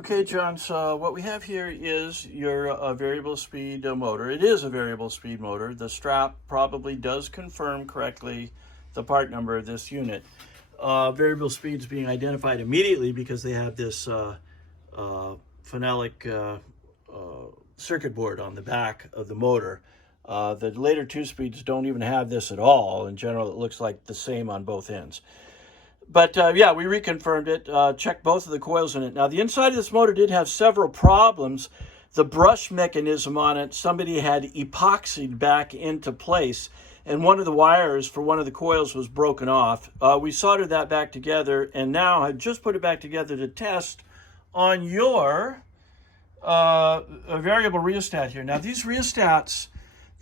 Okay, John, so what we have here is your variable speed motor. It is a variable speed motor. The strap probably does confirm correctly the part number of this unit. Variable speeds being identified immediately because they have this phenolic circuit board on the back of the motor. The later two speeds don't even have this at all. In general, it looks like the same on both ends. But yeah, we reconfirmed it, checked both of the coils in it. Now, the inside of this motor did have several problems. The brush mechanism on it, somebody had epoxied back into place, and one of the wires for one of the coils was broken off. We soldered that back together, and now I've just put it back together to test on your variable rheostat here. Now, these rheostats,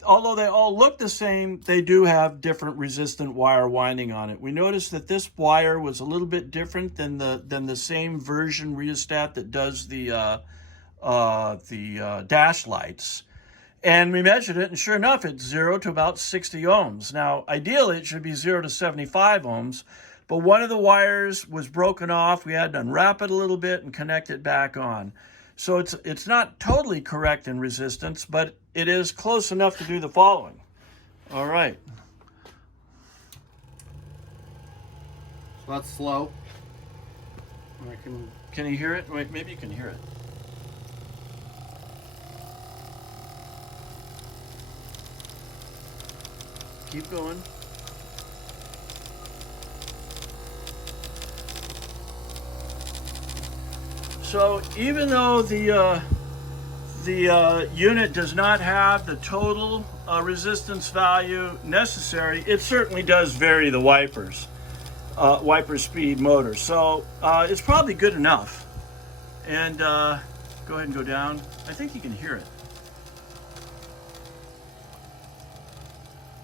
although they all look the same, they do have different resistant wire winding on it. We noticed that this wire was a little bit different than the same version rheostat that does the dash lights. And we measured it, and sure enough, it's 0 to about 60 ohms. Now, ideally, it should be 0 to 75 ohms, but one of the wires was broken off. We had to unwrap it a little bit and connect it back on. So it's not totally correct in resistance, but it is close enough to do the following. All right. So that's slow. Can you hear it? Wait, maybe you can hear it. Keep going. So even though the unit does not have the total resistance value necessary, it certainly does vary the wiper speed motor. So it's probably good enough. And go ahead and go down. I think you can hear it.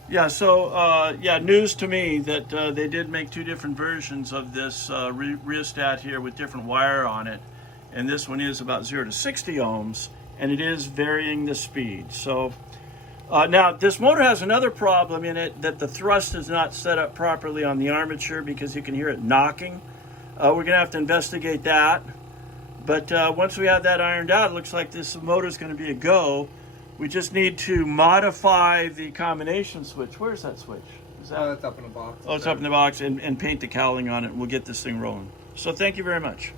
Yeah, so yeah, news to me that they did make two different versions of this rheostat here with different wire on it. And this one is about 0 to 60 ohms, and it is varying the speed. So now this motor has another problem in it, that the thrust is not set up properly on the armature, because you can hear it knocking. We're gonna have to investigate that. But once we have that ironed out, it looks like this motor is gonna be a go. We just need to modify the combination switch. Where's that switch? Is that? Oh, it's up in the box. Oh, it's up in the box, and paint the cowling on it, and we'll get this thing rolling. So thank you very much.